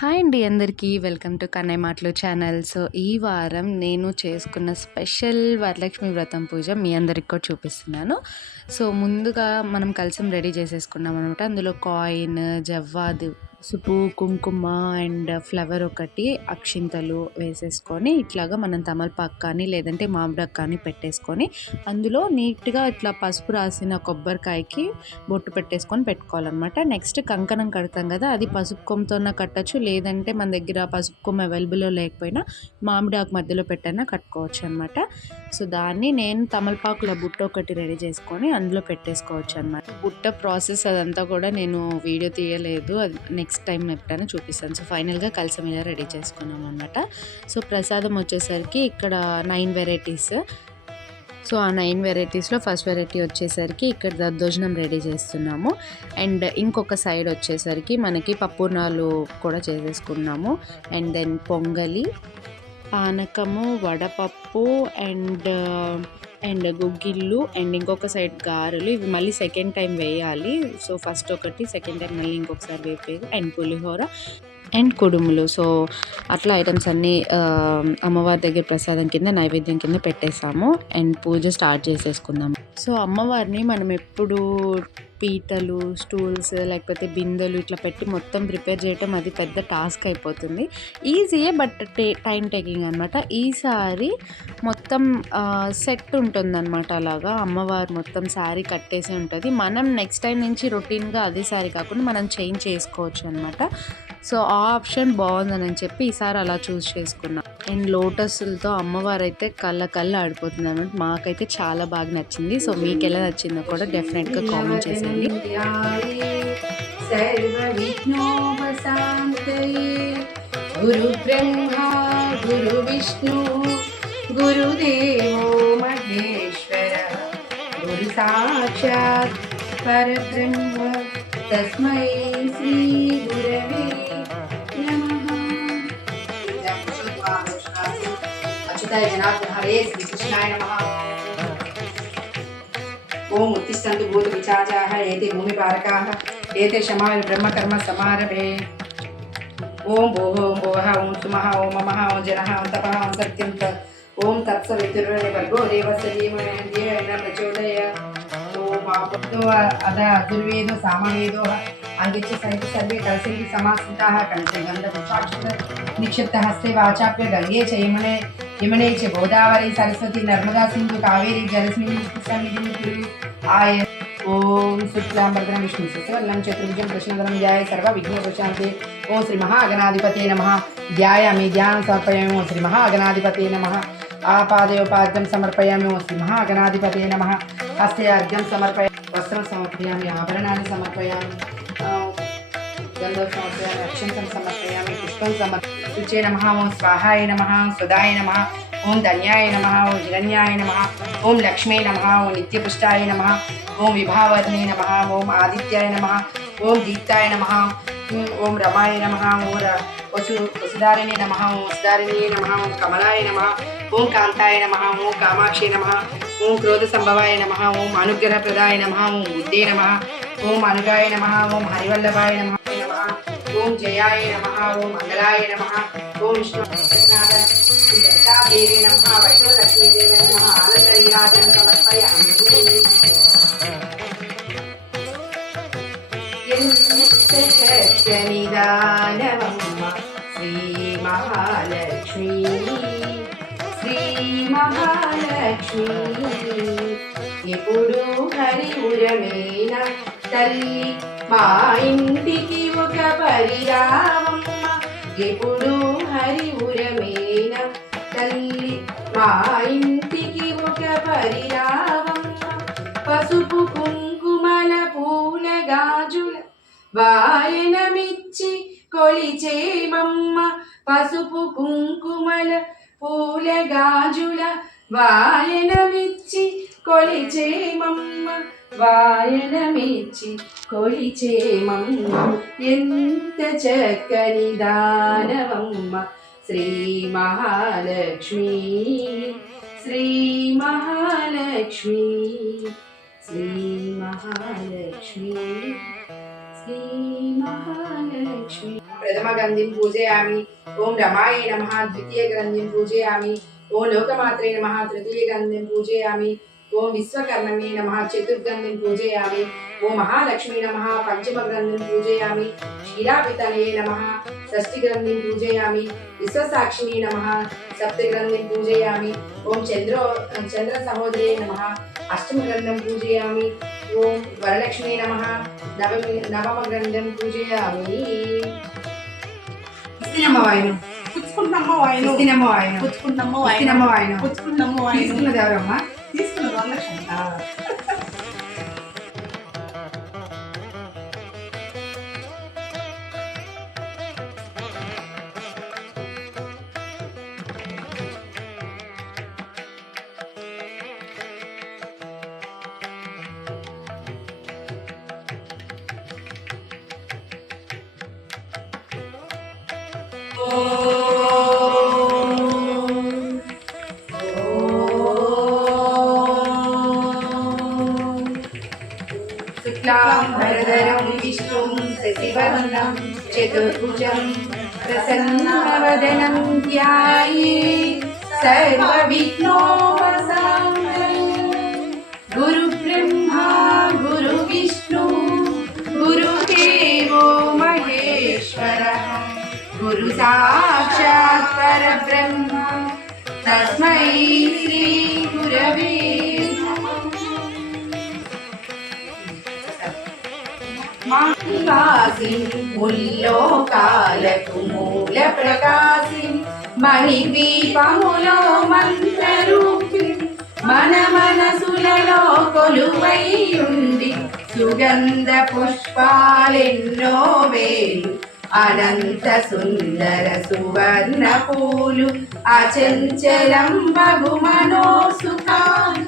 Hi అండి అందరికీ. Welcome to Kannayya మాటలు ఛానల్. సో ఈ వారం నేను చేసుకున్న స్పెషల్ వరలక్ష్మి వ్రతం పూజ మీ అందరికి కూడా చూపిస్తున్నాను. సో ముందుగా మనం కలిసి రెడీ చేసేసుకున్నాం అనమాట అందులో కాయిన్ జవ్వాదు పసుపు కుంకుమ అండ్ ఫ్లవర్ ఒకటి అక్షింతలు వేసేసుకొని ఇట్లాగా మనం తమలపాకు కానీ లేదంటే మామిడాకు కానీ పెట్టేసుకొని అందులో నీట్గా ఇట్లా పసుపు రాసిన కొబ్బరికాయకి బొట్టు పెట్టేసుకొని పెట్టుకోవాలన్నమాట. నెక్స్ట్ కంకణం కడతాం కదా అది పసుపు కొమ్మతోన కట్టచ్చు లేదంటే మన దగ్గర పసుపు కొమ్మ అవైలబుల్లో లేకపోయినా మామిడాకు మధ్యలో పెట్టైనా కట్టుకోవచ్చు అనమాట సో దాన్ని నేను తమలపాకుల బుట్ట ఒకటి రెడీ చేసుకొని అందులో పెట్టేసుకోవచ్చు అనమాట బుట్ట ప్రాసెస్ అదంతా కూడా నేను వీడియో తీయలేదు అది నెక్స్ట్ టైం ఎప్పుడైనా చూపిస్తాను. సో ఫైనల్గా కలిసి మీద రెడీ చేసుకున్నాం అనమాట సో ప్రసాదం వచ్చేసరికి ఇక్కడ నైన్ వెరైటీస్. సో ఆ నైన్ వెరైటీస్లో ఫస్ట్ వెరైటీ వచ్చేసరికి ఇక్కడ దద్దోజనం రెడీ చేస్తున్నాము. అండ్ ఇంకొక సైడ్ వచ్చేసరికి మనకి పప్పునాలు కూడా చేసేసుకున్నాము. అండ్ దెన్ పొంగలి పానకము వడపప్పు అండ్ అండ్ గుగ్గిళ్ళు అండ్ ఇంకొక సైడ్ గారెలు. ఇవి మళ్ళీ సెకండ్ టైం వేయాలి. సో ఫస్ట్ ఒకటి సెకండ్ టైం మళ్ళీ ఇంకొకసారి వేపేది అండ్ పులిహోర అండ్ కుడుములు. సో అట్లా ఐటమ్స్ అన్నీ అమ్మవారి దగ్గర ప్రసాదం కింద నైవేద్యం కింద పెట్టేసాము. అండ్ పూజ స్టార్ట్ చేసేసుకుందాము. సో అమ్మవారిని మనం ఎప్పుడు పీటలు స్టూల్స్ లేకపోతే బిందెలు ఇట్లా పెట్టి మొత్తం ప్రిపేర్ చేయటం అది పెద్ద టాస్క్ అయిపోతుంది. ఈజీయే బట్ టే టైం టేకింగ్ అనమాట ఈసారి మొత్తం సెట్ ఉంటుందన్నమాట అలాగా. అమ్మవారు మొత్తం శారీ కట్టేసి ఉంటుంది. మనం నెక్స్ట్ టైం నుంచి రొటీన్గా అదే శారీ కాకుండా మనం చేంజ్ చేసుకోవచ్చు అనమాట సో ఆ ఆప్షన్ బాగుందని చెప్పి ఈసారి అలా చూస్ చేసుకున్నాం. అండ్ లోటస్లతో అమ్మవారు అయితే కళ్ళ కళ్ళ ఆడిపోతుంది అనమాట మాకైతే చాలా బాగా నచ్చింది. సో మీకు ఎలా నచ్చిందో కూడా డెఫినెట్గా కామెంట్ చేసేయండి. గురు బ్రహ్మ గురు విష్ణు గురుదేవో మహేశ్వర గురు సాక్షాత్ పరబ్రహ్మ తస్మై శ్రీ గురవే सच्चिदाय जनार्दन हरे श्री कृष्णाय नमः ओम उत्तिष्ठन्तु भूत विचाराः एते भूमि पारकाः एते शमाय ब्रह्म कर्म समारभे ओम भो भो भो हा ओम सुमः ओम ममः ओम जनः ओम तपः ओम सत्यम सत्यं ओम तत्सवितुर्वरे भर्गो देवस्य धीमहि न प्रचोदय ओम आपतो अद दुर्वेदो सामवेदो अंगिच्छ सहित सर्वे कलसिङ्गि समासिताः कण्ठे गन्धपुष्पाक्षर निक्षिप्तहस्ते वाचाप्य गङ्गे चैमणे యమునే చ గోదావరి సరస్వతి నర్మదా సింధు కావేరి జలస్మిన్ సన్నిధిని ఆయ ఓం శుక్లాంబరధరం విష్ణు శశివర్ణం చతుర్భుజం కృష్ణధరం ధ్యాయ సర్వ విఘ్న ప్రశాంతి. ఓం శ్రీ మహాగణాధిపతే నమ. ధ్యాయామి ధ్యానం సమర్పయామి. ఓం శ్రీ మహాగణాధిపతే నమ. ఆపాదయోపాద్యం సమర్పయామి. ఓం శ్రీ మహాగణాధిపతే నమ. హస్తే అర్ఘ్యం సమర్పయ వస్త్రం సమర్పయామి. ఆభరణాన్ని సమర్పయామి. గంధం సమర్పయామి అక్షంతం సమర్పయామి పుష్పం సమర్ప శుచే నమ ఓం స్వాహాయ నమ సుధాయ నమ ఓం ధన్యాయ నమ ఓం హిరణ్యాయ నమ ఓం లక్ష్మీ నమ ఓం నిత్యపుష్టాయ నమ ఓం విభావర్ణే నమ ఓం ఆదిత్యాయ నమ ఓం దీప్తాయ నమ ఓం రమాయ నమ ఓం వసు వసుధారిణే నమ ఓం వసుధారిణే నమ ఓం కమలాయ నమ ఓం కాంతాయ నమ ఓం కామాక్షి నమ ఓం క్రోధ సంభవాయ నమ ఓం అనుగ్రహప్రదాయ నమ ఓం బుద్ధే నమ ఓం అనుగాయ నమ ఓం హరివల్లభాయ నమ ఓం జయాయ నమ ఓం మంగళాయ నమ ఓం విష్ణు కృష్ణాద శ్రీ లలితాదేవి నమ వైష్ణవలక్ష్మీదేవి నమ ఆనంద నీరాజనం సమర్పయామి నిదానమమ్మ శ్రీ మహాలక్ష్మి శ్రీ మహాలక్ష్మి ఎప్పుడు హరిపురమేన తల్లి మా ఇంటికి ఒక పరిరామమ్మ ఎప్పుడు హరిపురమేన తల్లి మా ఇంటికి ఒక పరిరామమ్మ పసుపు కుంకుమల పూల గాజుల వాయనమిచ్చి కొలిచేమమ్మ. పసుపు కుంకుమల పూల గాజుల వాయనమిచ్చి కొలిచేమమ్మ వాయనమిచ్చి కొలిచేమమ్మ ఎంత చక్కని దానమమ్మ. శ్రీ మహాలక్ష్మి శ్రీ మహాలక్ష్మి శ్రీ మహాలక్ష్మి శ్రీ మహాలక్ష్మి. ప్రథమ గంధిం పూజయామి. ఓం రమాయ నమ. ద్వితీయ గంధిం పూజయామి. ఓ లోకమాత్రే నమ తృతీయ గంధం పూజయామి. ఓ విశ్వకర్మణ్యే నమ చతుర్గంధం పూజయామి. ఓ మహాలక్ష్మీ నమ పంచమగ్రంథం పూజయామి. క్షీరాపితలే నమ షష్ఠిగ్రంథిం పూజయామి. విశ్వసాక్షిణి నమ సప్తగ్రంథిం పూజయామి. ఓం చంద్రో చంద్ర సహోదరే నమ అష్టమగ్రంథం పూజయామి. ఓం వరలక్ష్మీ నమ నవమి నవమగ్రంథం పూజయామి. ఇస్తినమ్మ పుచ్చుకుంటున్నమ్మ ఇస్తినమ్మ వాయను వాయనం పుచ్చుకుంటున్నమ్మ వాయను తీసుకున్నది ఎవరమ్మా? తీసుకున్న వరలక్ష్మి. चतुर्भुजं प्रसन्नवदनं ध्याये सर्वविघ्नोपशान्तये गुरुब्रह्मा गुरुविष्णु गुरुदेवो महेश्वरः गुरुसाक्षात् परब्रह्म। तस्मै श्रीगुरवे नमः ముల్లోకాలకు మూల ప్రకాశి మణిద్వీపములో మంత్రరూపి మన మనసులలో కొలువై ఉండి సుగంధ పుష్పాలెన్నో వేలు అనంత సుందర సువర్ణ పూలు అచంచలం బగు మనోసుఖాలు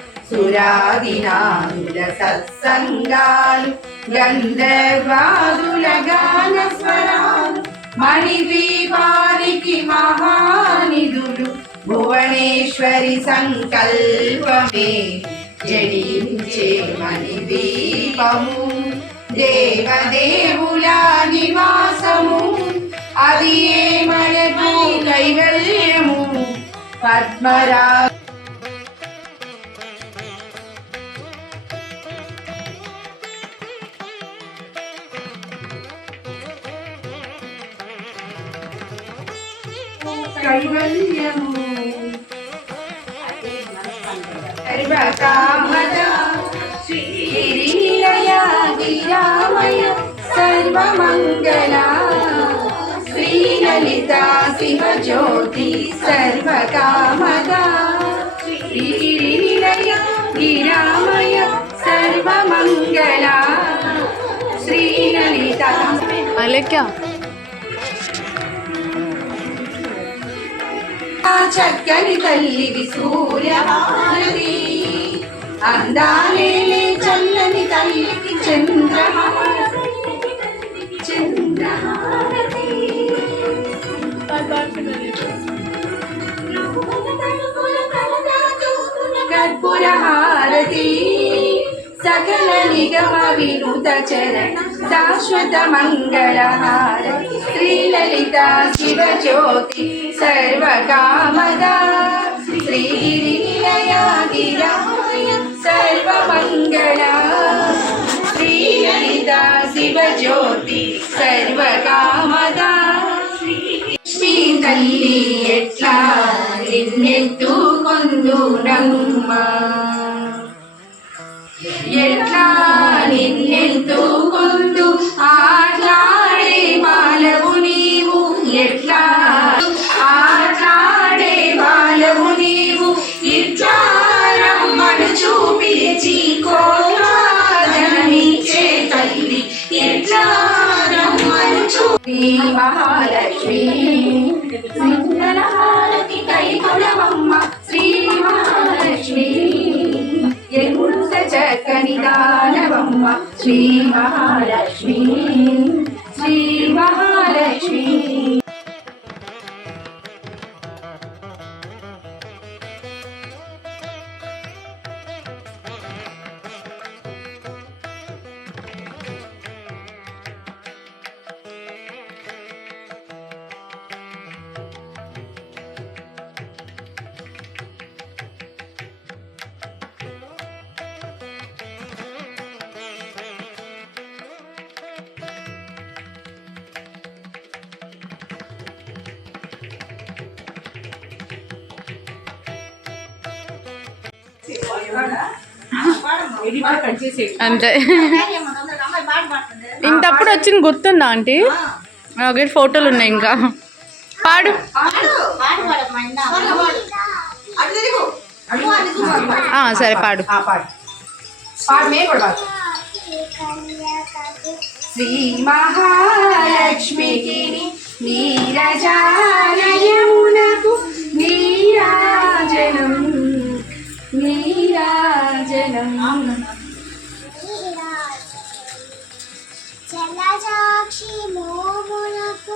సురాదినాదుల సత్సంగాలు గంధర్వాదుల గాన స్వరాలు మణిదీపానికి మహానిధులు భువనేశ్వరి సంకల్పమే. జడించే మణిదీపము దేవదేవుల నివాసము అది ఏ మనకు కైవల్యము పద్మరా కైవల్యము సర్వకామద శ్రీనిలయ గిరామయ సర్వమంగళ శ్రీలలిత శివజ్యోతి సర్వకామద శ్రీనిలయ గిరామయ చక్కని తల్లివి సూర్యహారతి. అందాలే చల్లని తల్లికి చంద్రహారతి. చంద్రహారతి. కర్పూరహారతి. సకల నిగమ వినుత చరణ శాశ్వత మంగళహార శ్రీలలిత శివజ్యోతి సర్వకామద శ్రీనిలయ గిరాయ సర్వమంగళ శ్రీలలిత శివజ్యోతి సర్వకామద లక్ష్మీ తల్లి ఎట్లా నిన్నెత్తుకొందునమ్మ ఎట్లా నిన్నెత్తుకొందు ఆట్లాడే బాలవు నీవు? ఎట్లా ఆట్లాడే బాలవు నీవు? ఇట్లా రమ్మను చూపించి కోట్లాదనమిచ్చే తల్లి. ఎట్లా రమ్మను చూపి మహాలక్ష్మి. श्रीमहालक्ष्मी అంతే. ఇంతప్పుడు వచ్చింది గుర్తుందా ఆంటీ? ఒకటి ఫోటోలు ఉన్నాయి ఇంకా. పాడు. సరే పాడు. పాడు శ్రీ మహాలక్ష్మికి నీరజాలయమునకు నీరాజనం. मेरा जन्म। चला जाक्षी मोमुनकु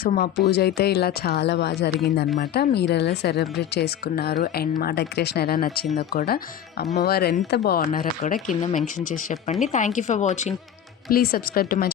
సో మా పూజ అయితే ఇలా చాలా బాగా జరిగిందనమాట మీరు ఎలా సెలబ్రేట్ చేసుకున్నారు? అండ్ మా డెకరేషన్ ఎలా నచ్చిందో కూడా అమ్మవారు ఎంత బాగున్నారో కూడా కింద మెన్షన్ చేసి చెప్పండి. Thank you for watching. Please subscribe to my